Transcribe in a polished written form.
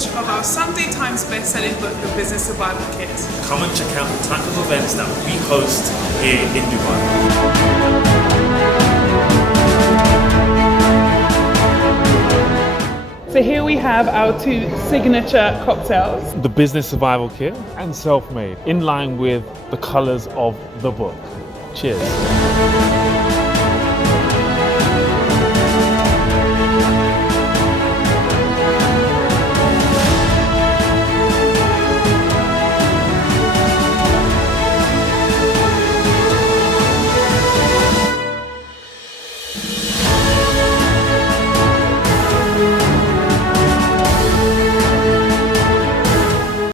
launch of our Sunday Times best-selling book, The Business Survival Kit. Come and check out the type of events that we host here in Dubai. So here we have our two signature cocktails. The Business Survival Kit and Self-Made, in line with the colours of the book. Cheers.